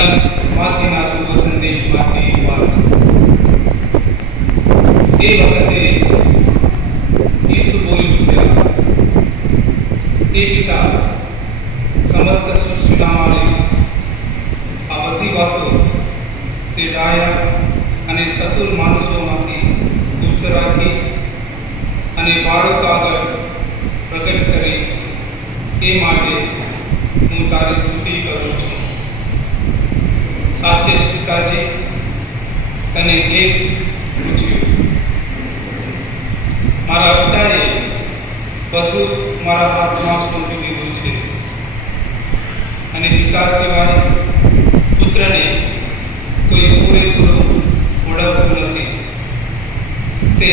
યોહાન માથીના શુભ સંદેશમાંથી વાંચો. તે વખતે ઈસુ બોલી ઉઠ્યા, હે પિતા, સમસ્ત સૃષ્ટિના માલિક, આ બધી વાતો તે ડાયા અને ચતુર માણસોમાંથી ગુપ્ત રાખી અને બાળકો આગળ પ્રગટ કરી, એ માટે હું તારી સ્તુતિ કરું છું. સાચે જ પિતાજી, તને એ જ પૂછ્યું. મારા પિતાએ બધું મારા હાથમાં સોંપી દીધું છે અને પિતા સિવાય પુત્રને કોઈ પૂરેપૂરું ઓળખતું નથી. તે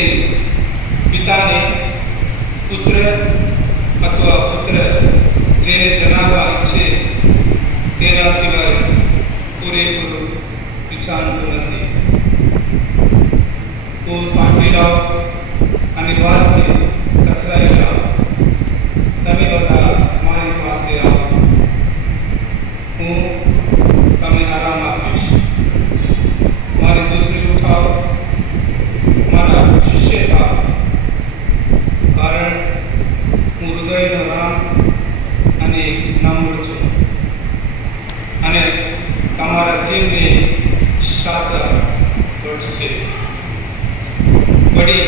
પિતાને પુત્ર અથવા પુત્ર જેને જણાવવા ઈચ્છે તેના સિવાય પૂરેપૂરું વિચારતું નથી. હું પાંટીરાવ અને વાતને કચરાયેલા તમે બધા મારી પાસે આવો, હું તમે આરામ આપીશ. મારી દૂસરી ઉઠાવો, મારા શિષ્ય થાવ, કારણ હું હૃદયનો રામ અને નમ્ર છું અને તમારા જીવને સાચા ઘડશે. વળી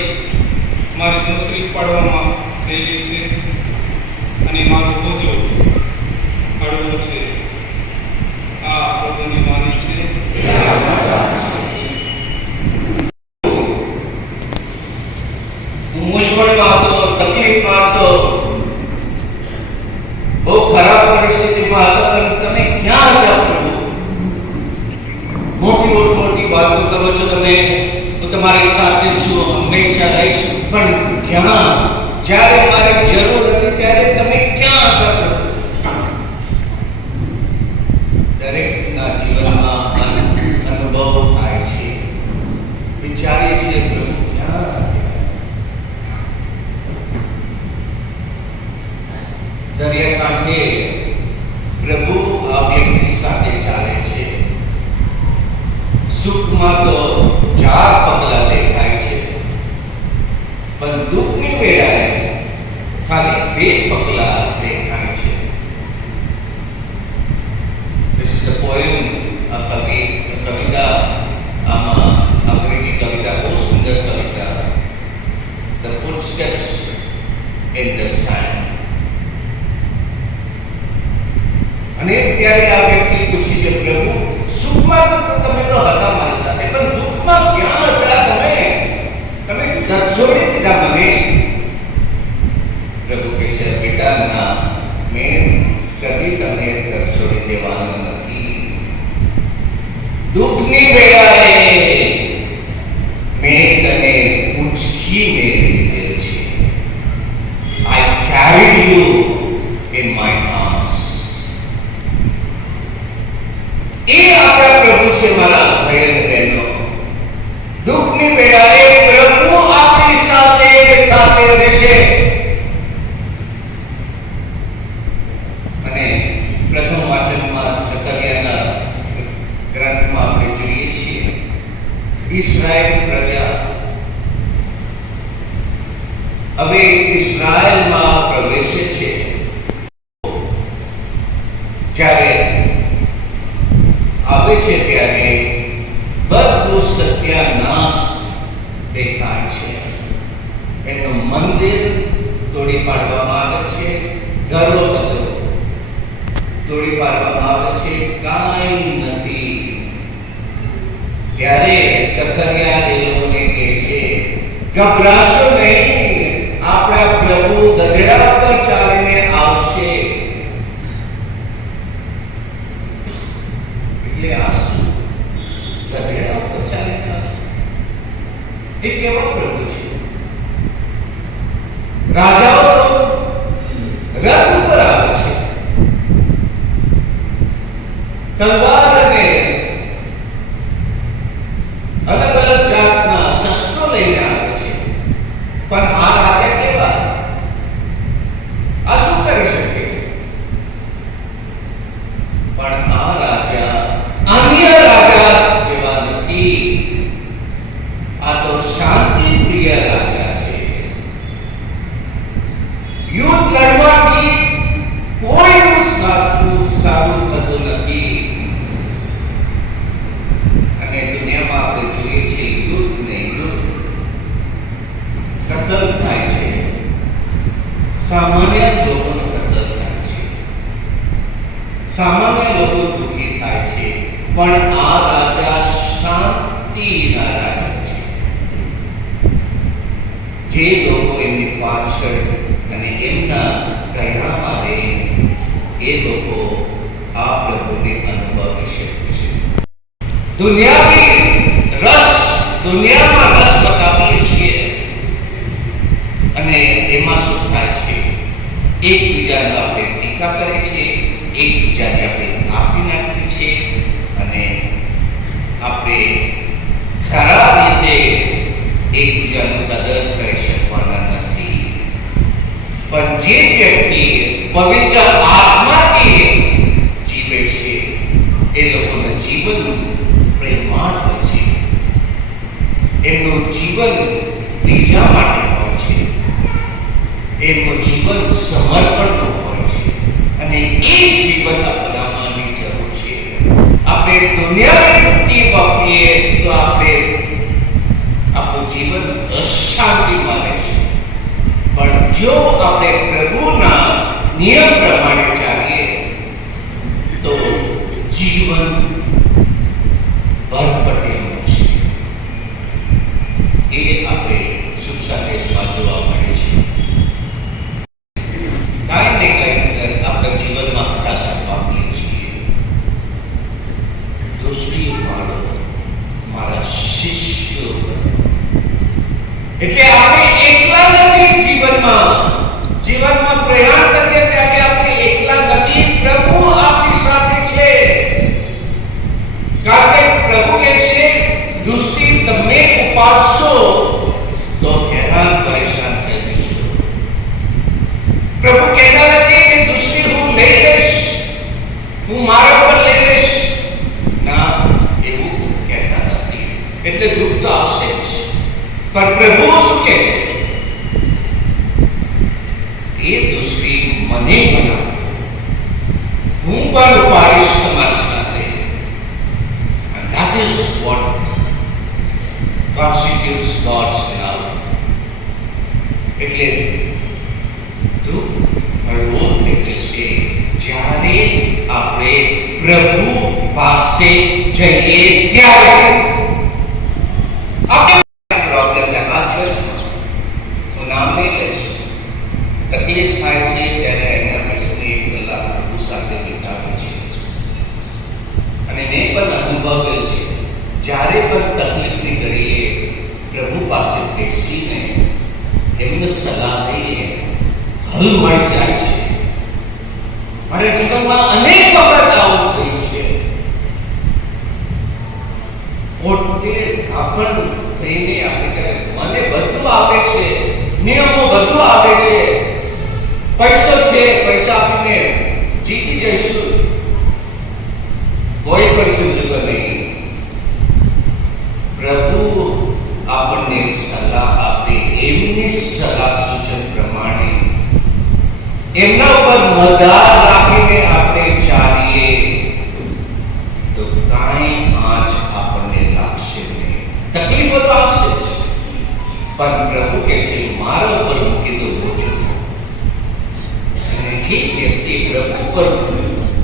મારી દૂસરી પાડવામાં સહેલી છે અને મારો બોજો હળવો છે. આ પ્રભુની વાણી છે. મૂંઝવણમાં હતો, તકલીફમાં હતો, બહુ ખરાબ પરિસ્થિતિમાં હતો, પણ તમે ક્યાં હતા પ્રભુ? મોટી વાતો કરો છો તમે, હું તમારી સાથે છું, હંમેશા રહીશ, પણ ક્યાં? જ્યારે મારે જરૂર હતી ત્યારે તમે ક્યાં હતા પ્રભુ? દરેકના જીવનમાં અનુભવ થાય છે, વિચારીએ છીએ પ્રભુ ક્યાં? દરિયાકાંઠે પ્રભુ આ વ્યક્તિ સાથે ચાલે છે. સુખમાં તો 4 પગલા દેખાય છે, પણ દુઃખની વેળાએ ખાલી 2 પગલા દેખાય છે. This is the poem, કવિતા. આમાં અંગ્રેજી કવિતા, બહુ સુંદર કવિતા. The footsteps in the sand. અને ત્યારે આ વ્યક્તિ પૂછી છે, પ્રભુ સુખમાં તો તમે તો હતા મારી સાથે, પણ દુઃખમાં ક્યાં હતા તમે? તમે તરછોડી દીધા મને. પ્રભુ કહે છે, બેટા ના, મેં કદી તમને તરછોડી દેવાનો નથી. દુઃખની વેળાએ મેં તને ઉંચકીને લીધેલ છે. I carried you in my arms. એ આપણા પ્રભુ છે મારા ભાઈ અને બહેનો. દુઃખની વેળાએ પ્રભુ આપણી સાથે રહેશે. અને પ્રથમ વાચનમાં જકરિયાના ગ્રંથમાં આપણે જોઈએ છીએ, ઇસ્રાયેલ પ્રજા હવે ઇસ્રાયેલમાં પ્રવેશે છે. જ્યારે આવે છે ત્યારે બધું સત્યાનાશ દેખાય છે. એનું મંદિર તોડી પાડવામાં આવે છે, ઘરો તોડી પાડવામાં આવે છે, કાંઈ નથી. ત્યારે જકરિયા એ લોકોને કહે છે, ગભરાશો નહીં, આપણા પ્રભુ ગધેડા પર ચાલીને આવશે. એટલે આ શું? ગધેડા પર ચાલીને આવશે? એ કેવા પ્રભુ છે? રાજાઓ તો રથ ઉપર આવે છે, તલવાર અને અલગ અલગ જાતના શસ્ત્રો લઈને આવે છે, પણ આ રાજા કેવા? આ શું કરી શકે? પણ આ રાજા લોકો દુઃખી થાય છે, પણ આ રાજા શાંતિના રાજા છે. જે લોકો એમની પાછળ અને એમના કયામાં રહે એ લોકો આ પ્રભુને અનુભવી શકે છે. દુનિયામાં રસ બતાવીએ છીએ અને એમાં શું થાય છે? એકબીજાને આપણે ટીકા કરે છે, એકબીજાને આપણે કાપી નાખીએ છીએ અને આપણે ખરાબ રીતે એકબીજાનું કદર કરી શકવાના નથી. પણ જે વ્યક્તિ પવિત્ર આત્માથી જીવે છે એ લોકોનું જીવન પ્રેમાળ હોય છે, એમનું જીવન બીજા માટે હોય છે, એમનું જીવન સમર્પણનું હોય છે અને એ જીવન અપનાવવાની જરૂર છે. આપણે દુનિયાની વૃત્તિ વાપરીએ તો આપણે આપણું જીવન અશાંતિમાં રહેશે, પણ જો આપણે પ્રભુના નિયમ પ્રમાણે ચાલીએ તો જીવન ભરપટેલું છે. એ આપણે શુભ સંદેશમાં જોવા મળે છે. કાંઈ ને કંઈ આપણા જીવનમાં હતાશા પામીએ છીએ. દૃષ્ટિ મારો, મારા શિષ્યો, એટલે આપણે એકલા નથી જીવનમાં પ્રયાણ કરીએ ત્યારે આપણે એકલા નથી. પ્રભુ આપણી સાથે છે. કારણ કે પ્રભુ કહે છે દૃષ્ટિ તમે ઉપાડશો તો હેરાન પરેશાન થઈ જશો. પ્રભુ કહેતા નથી કે દૃષ્ટિ હું લઈ લઈશ, હું મારા પર લઈ લઈશ. ના, એવું કહેતા નથી. એટલે દુઃખ તો આવશે જ, પણ પ્રભુ શું કહે છે? એ દૃષ્ટિ મને બનાવો, હું પણ ઉપાડીશ તમારી સાથે. And that is what constitutes God's love. એટલે દુઃખ હળવો થઈ જશે જ્યારે આપણે પ્રભુ પાસે જઈએ ત્યારે. આપણે પ્રોબ્લેમ આ ચર્ચમાં હું નામ નહીં લઈશ, તકલીફ થાય છે ત્યારે એના બેસીને 1 કલાક પ્રભુ સાથે વિતાવે છે. અને મેં પણ અનુભવેલ છે, જ્યારે પણ તકલીફની ઘડીએ પ્રભુ પાસે બેસીને એમને સલાહ લઈએ, હલ મળી જાય છે. મારા જીવનમાં અનેક વખત આવું થયું છે. પોતે ગાભણ થઈને આપણે કહે મને બધું આવે છે, નિયમો બધું આવે છે, પૈસો છે, પૈસા આપીને જીતી જઈશું. કોઈ પણ સંજોગો નહીં. પ્રભુ આપણને સલાહ આપે, એમની સલાહ સૂચન પ્રમાણે એમના ઉપર મદાર રાખીને આપણે ચાલીએ તો કાંઈ આંચ આપણને લાગશે નહીં. તકલીફો તો આવશે જ, પણ પ્રભુ કહે છે મારા ઉપર મૂકી દો બોજો. અને જે વ્યક્તિ પ્રભુ પર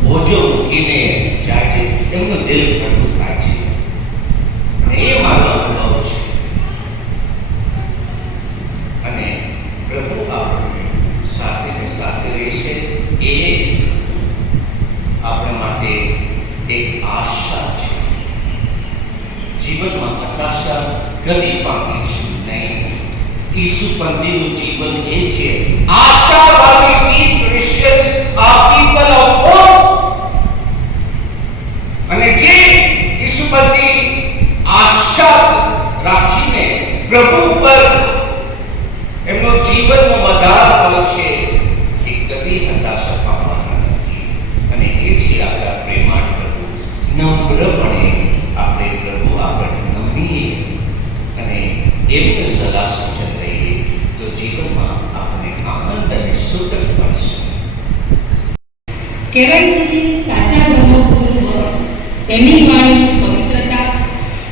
બોજો મૂકીને જાય છે એમનું દિલ હળવું થાય છે. અને એ મારો અનુભવ છે. અને પ્રભુ આપણને સાથે ને સાથે રહેશે. એ આપણા માટે એક આશા છે. જીવનમાં હતાશા કદી પામીશું નહીં. ઈસુપંથીનું જીવન એ છે. આશાવાદી we Christians are people of hope. અને જે ઈસુપંથી આશા રાખીને પ્રભુ પર એમનો જીવનનો મદાર હોય છે એ કદી હતાશા પામવાના નથી. અને એ છે આપણા પ્રેમાળ પ્રભુ. નમ્રપણે આપણે પ્રભુ આગળ નમીએ અને એમને સલાહ સૂચન લઈએ તો જીવનમાં આપણે આનંદ અને સુખ મળશે. કહેવાય છે કે સાચા ધર્મગુરુ તેમની વાણીની પવિત્રતા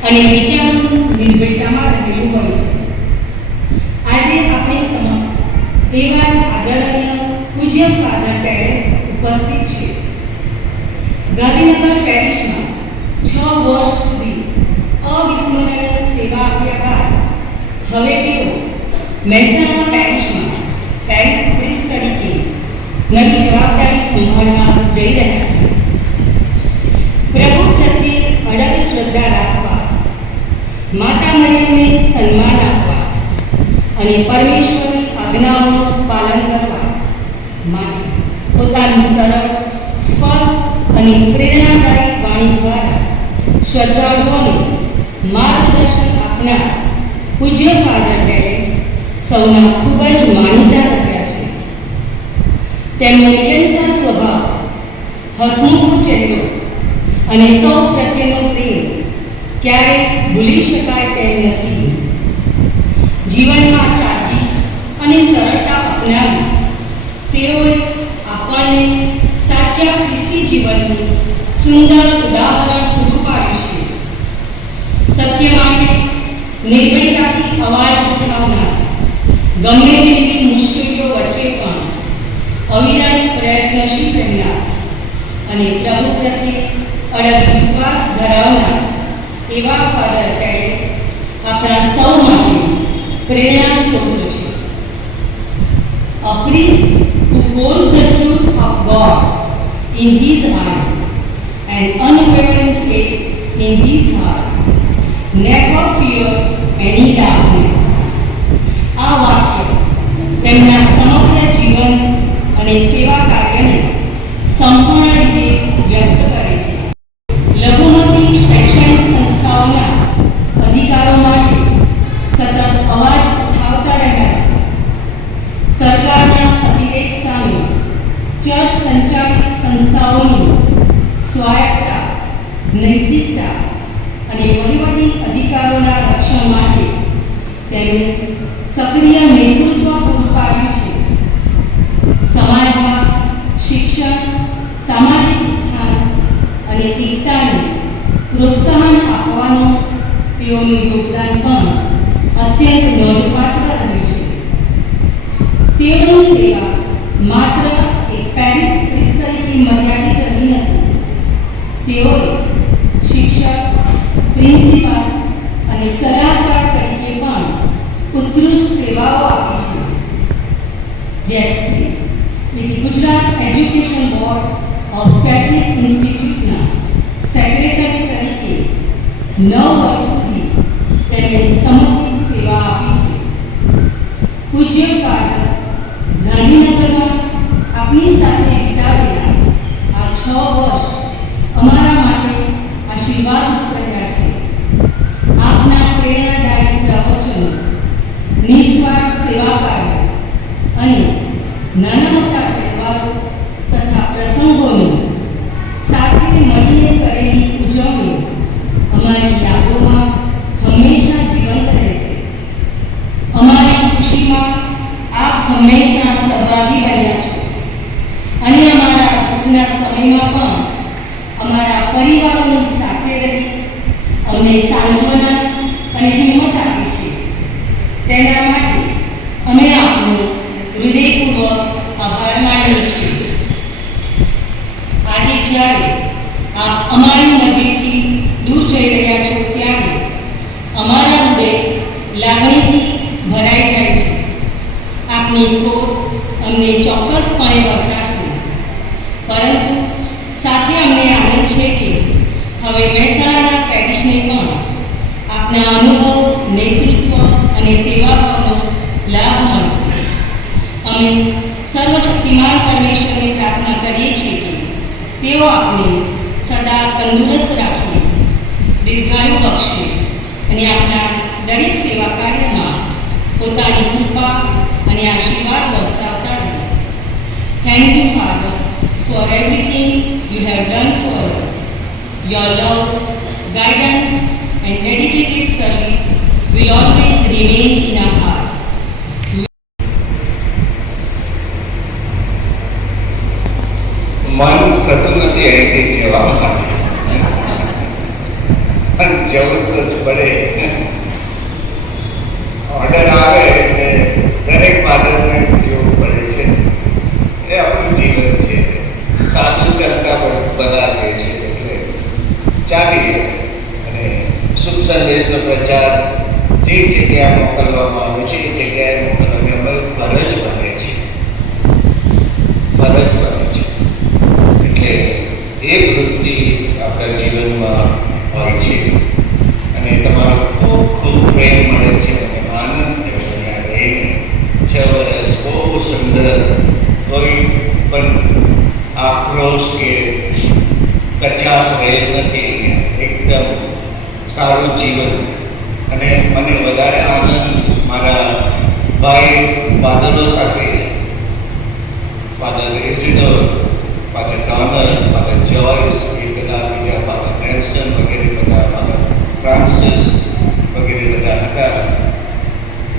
અને વિચારોની નિર્ભયતામાં રહેલું હોય છે. આજે આપણી સમક્ષ એવા જ આદરણીય પૂજ્ય ફાધર ટેરેસ ઉપસ્થિત છે. ગાદી ગાંધીનગર પેરિસમાં 6 વર્ષ સુધી અવિસ્મરણીય સેવા આપ્યા બાદ હવે તેઓ મહેસાણા પેરિસમાં પેરિસ પ્રિન્સ તરીકે નવી જવાબદારી સંભાળવા જઈ રહ્યા છે. પ્રભુ પ્રત્યે અડગ શ્રદ્ધા રાખવા, માતા મરિયમને સન્માન આપવા અને પરમેશ્વરની આજ્ઞાઓનું પાલન કરવા માટે પોતાની સરળ, સ્પષ્ટ અને પ્રેરણાદાયી વાણી દ્વારા શ્રદ્ધાળુઓને માર્ગદર્શન આપનાર પૂજ્ય ફાધર ટેરેસ સૌના ખૂબ જ માનીતા રહ્યા છે. તેમનો મિલનસાર સ્વભાવ, હસમુખ ચહેરો અને સૌ પ્રત્યેનો પ્રેમ ક્યારેય ભૂલી શકાય તેમ નથી. જીવનમાં સાદગી અને સરળતા અપનાવી તેઓએ આપણને સાચા ખ્રિસ્તી જીવનનું સુંદર ઉદાહરણ પૂરું પાડ્યું છે. સત્ય માટે નિર્ભયતાથી અવાજ ઉઠાવનાર, ગમે તેવી મુશ્કેલીઓ વચ્ચે પણ અવિરત પ્રયત્નશીલ રહેનાર અને પ્રભુ પ્રત્યે અડગ વિશ્વાસ ધરાવનાર એવા ફાધર ટેરેસ આપણા સૌ માટે પ્રેરણા સ્ત્રોત છે. A priest who holds the truth of God in his eyes and unwavering faith in his heart never fears any darkness. આ વાક્ય તેમના સમગ્ર જીવન અને સેવા કાર્યને સંપૂર્ણ રીતે વ્યક્ત કરે છે. લઘુમતી શૈક્ષણિક સંસ્થાઓના અધિકારો માટે સતત અવાજ ઉઠાવતા રહ્યા છે. સરકારના અતિરેક સામે ચર્ચ સંચાલિત સંસ્થાઓની સ્વાયત્તતા, નૈતિકતા અને વહીવટી અધિકારોના રક્ષણ માટે તેમણે સક્રિય નેતૃત્વ પૂરું પાડ્યું છે. સમાજમાં શિક્ષણ, સામાજિક ઉત્થાન અને એકતાને પ્રોત્સાહન આપવાનું તેઓનું યોગદાન પણ અત્યંત નોંધપાત્ર રહ્યું છે. તેઓની સેવા માત્ર એક પેરિસ પ્રિન્સ તરીકે મર્યાદિત રહી નથી. તેઓએ શિક્ષક, પ્રિન્સિપાલ અને સલાહકાર તરીકે પણ ઉત્કૃષ્ટ સેવાઓ આપી છે. જેટસી એટલે Gujarat education board of catholic ઇન્સ્ટિટ્યૂટના સેક્રેટરી તરીકે 9 વર્ષ સુધી તેમણે સમર્પિત સેવા આપી છે. પૂજ્ય ફાધર ગાંધીનગરમાં આપની સાથે વિતાવેલા આ 6 વર્ષ અમારા માટે આશીર્વાદ રહ્યા છે. આપના પ્રેરણાદાયક પ્રવચનો, નિસ્વાર્થ સેવા કાર્ય અને નાના મોટા તહેવારો તથા પ્રસંગોની સાથે મળીને કરેલી ઉજવણી અમારી યાદોમાં હંમેશા જીવંત રહેશે. અમારી ખુશીમાં આપ હંમેશા સહભાગી બન્યા છો અને અમારા દુઃખના સમયમાં પણ અમારા પરિવારોની સાથે રહી અમને સાંત્વના અને હિંમત આપી છે. તેના માટે અમે આપનો હૃદયપૂર્વક આભાર માનીએ છીએ. આજે જ્યારે આપ અમારી મધ્યથી દૂર જઈ રહ્યા છો ત્યારે અમારા હૃદય લાગણીથી ભરાઈ જાય છે. આપની ખોટ અમને ચોક્કસપણે વર્તાશે, પરંતુ સાથે અમને આનંદ છે કે હવે મહેસાણાના પેરિસને પણ આપના અનુભવ, નેતૃત્વ અને સેવાભાવનો લાભ મળશે. અમે સર્વશક્તિમાન પરમેશ્વરને પ્રાર્થના કરીએ છીએ કે તેઓ આપને સદા તંદુરસ્ત રાખે, દીર્ઘાયુ બક્ષે અને આપના દરેક સેવા કાર્યમાં પોતાની કૃપા અને આશીર્વાદ વરસાવતા રહે. Thank you father for everything you have done for us. Your love, guidance and dedicated service will always remain in our hearts. મન થતું નથી એને કહેવા માટે, પણ જવું તો જ પડે. ઓર્ડર આવે એટલે દરેક ફાધરને જોવું પડે છે. એ આપણું જીવન છે. સાધુ ચાલતા બધા કહે છે એટલે ચાલી રહ્યો અને શુભ સંદેશનો પ્રચાર જે જગ્યાએ મોકલવામાં આવે છે એ જગ્યાએ મોકલવાની અમારી ફરજ બને છે. એટલે એ વૃત્તિ આપણા જીવનમાં હોય છે અને તમારો ખૂબ ખૂબ પ્રેમ મળે છે અને આનંદ થયો રહીને 6 વર્ષ બહુ સુંદર, કોઈ પણ આક્રોશ કે કચાશ રહેલ નથી. એકદમ સારું જીવન અને મને વધારે આનંદ મારા ભાઈ ફાધરો સાથે, father Resido, father Donner, father Joyce, એ બધા બીજા ફાધર નેલ્સન વગેરે બધા, ફાધર ફ્રાન્સિસ વગેરે બધા હતા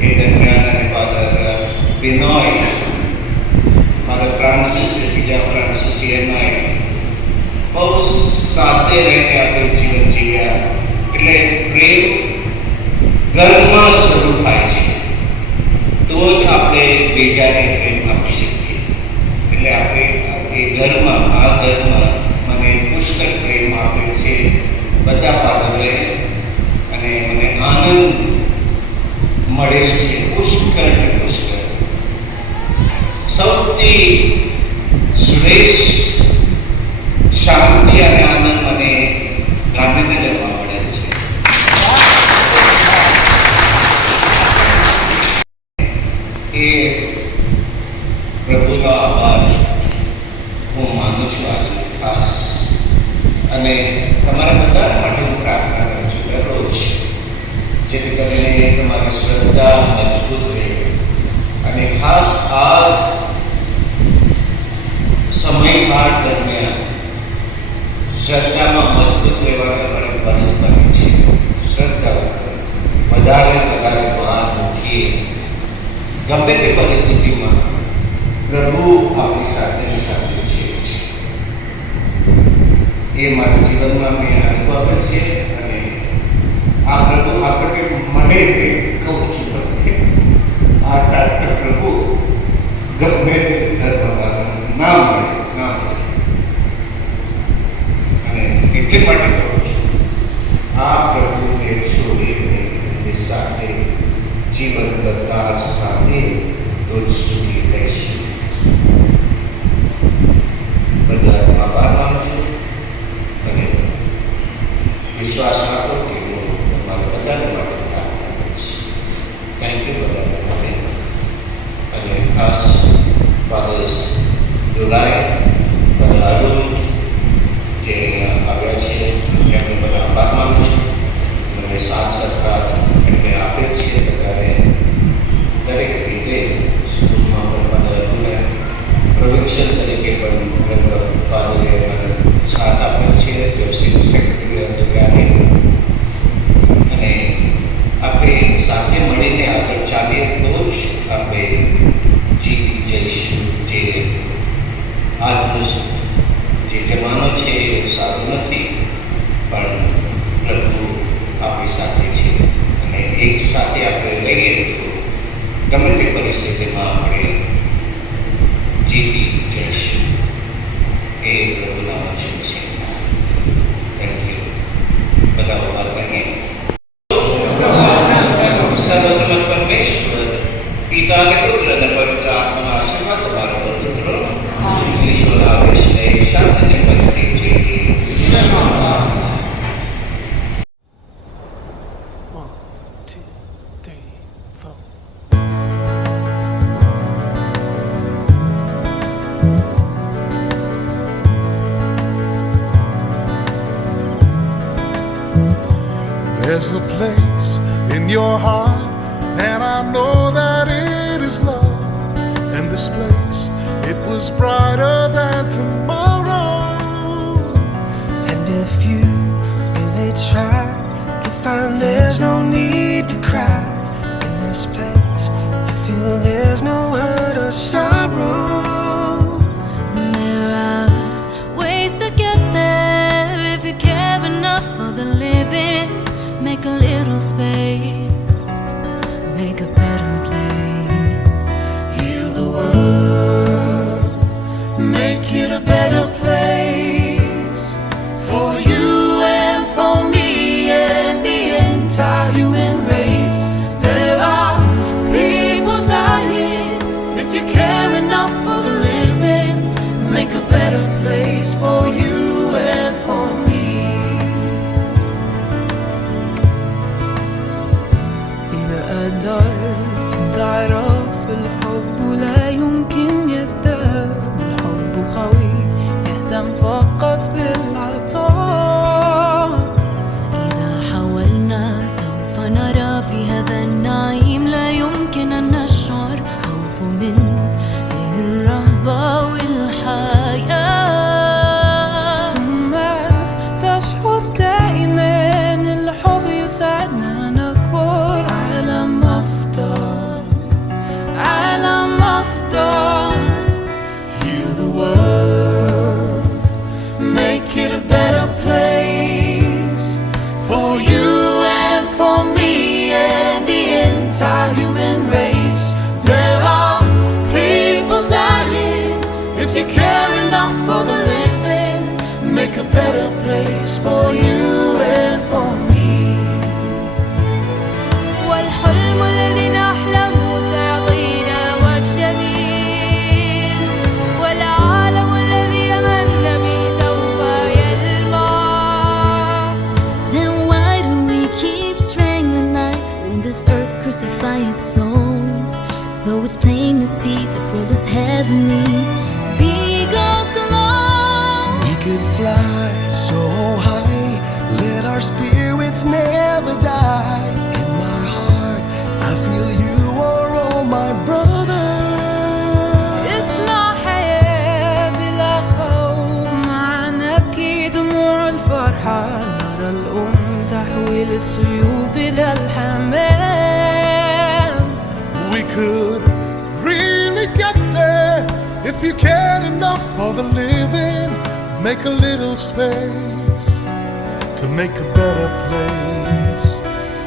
એ દરમિયાન. અને ફાધર બિનોય, ફાધર ફ્રાન્સિસ, બીજા ફ્રાન્સિસ એનાય, બહુ સાથે રહીને આપણે જીવન જીવ્યા. એટલે પ્રેમ ઘરમાં શરૂ થાય છે તો જ આપણે બીજાને પ્રેમ આપી શકીએ. એટલે આપણે એ ઘરમાં, આ ઘરમાં મને પુષ્કળ પ્રેમ આપે છે બધા ફાધરોએ અને મને આનંદ મળેલ છે પુષ્કળ ને પુષ્કળ. સૌથી શ્રેષ્ઠ શાંતિ અને આનંદ મને ગાંધીનગરમાં મળેલ છે. એ પ્રભુનો આભાર હું માનું છું આજે ખાસ. અને તમારા બધા માટે હું પ્રાર્થના કરું છું દરરોજ, જેથી કરીને તમારી શ્રદ્ધા મજબૂત રહે. અને ખાસ આ સમયકાળ દરમિયાન શ્રદ્ધામાં મજબૂત રહેવાની અમારી ફરજ બની છે. શ્રદ્ધા વધારે ભાર મૂકીએ. ગમે તે પરિસ્થિતિમાં પ્રભુ આપણી સાથે છે. એ મારા જીવનમાં મેં અનુભવેલ છે અને આ પ્રભુ આપણને મળે તે કહું છું. આ પ્રભુ ગમે તે ધર્મ ના મળે. અને એટલે માટે કહું છું, આ પ્રભુને છોડીને સાથે જીવન બધા સાથે રોજ સુધી રહીશું. બધા આભાર માનું છું અને વિશ્વાસ રાખો કે હું તમારા બધા માટે પ્રાર્થના કરીશ. થેન્ક યુ બધા માટે. અને ખાસ ફાધર્સ દુરાય, ફાધર અરુણ જે અહીંયા આવ્યા છે એમને બધા આભાર માનું છું. મને સાથ સરકાર એમને આપે છે બધાને દરેક રીતે. સ્કૂલમાં પણ ફાધર અરુણે પ્રોવિન્શિયલ તરીકે પણ ફાધરે મને સાથ આપ્યો છે, સિવિલ સેક્રેટરી ત્યારે. અને આપણે સાથે મળીને આગળ ચાલીએ તો જ આપણે જીતી જઈશું. જે આજનો જે જમાનો છે એ સારું નથી, પણ પ્રભુ આપણી સાથે છે અને એક સાથે આપણે રહીએ તો ગમે તે પરિસ્થિતિમાં આપણે જીતી જઈશું. એ પ્રભુના વચન છે. Thank you. બધા ઉભા કરીએ. સર્વસમત પરમેશ્વર પિતા અને પુત્ર અને પવિત્ર આત્માના આશીર્વાદ તમારા પર ઉતરો. ઈશ્વર આવેશને શાંતિને પંથે જઈએ. There's a place in your heart, and I know that it is love. And this place, it was brighter than tomorrow. And if you really try, you'll find there's no need to cry. In this place, you feel there's no hurt or sorrow. There are ways to get there if you care enough for the living. Make a little space, make a better place. Heal the world, make it a better place for you and for you and for me. والحلم الذي نحلمه سيعطينا وجه جميل والعالم الذي آمنا به سوف يلمع. Then why do we keep strangling life when this earth crucify its soul? Though it's plain to see this world is heavenly, be God's glow. We could fly so high, let our spirits never die. In my heart, I feel you are all my brothers. اسمع حياة بلا خوف، معنا نبكي دموع الفرحة، نرى الأم تحويل السيوف إلى الحمام. We could really get there if you cared enough for the living. Make a little space to make a better place.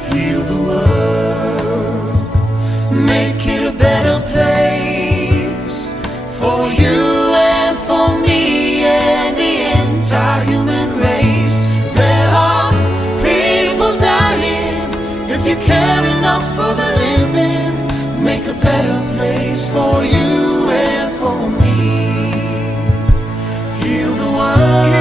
Heal the world, make it a better place for you and for me and the entire human race. There are people dying. If you care enough for the living, make a better place for you and for me. Heal the world.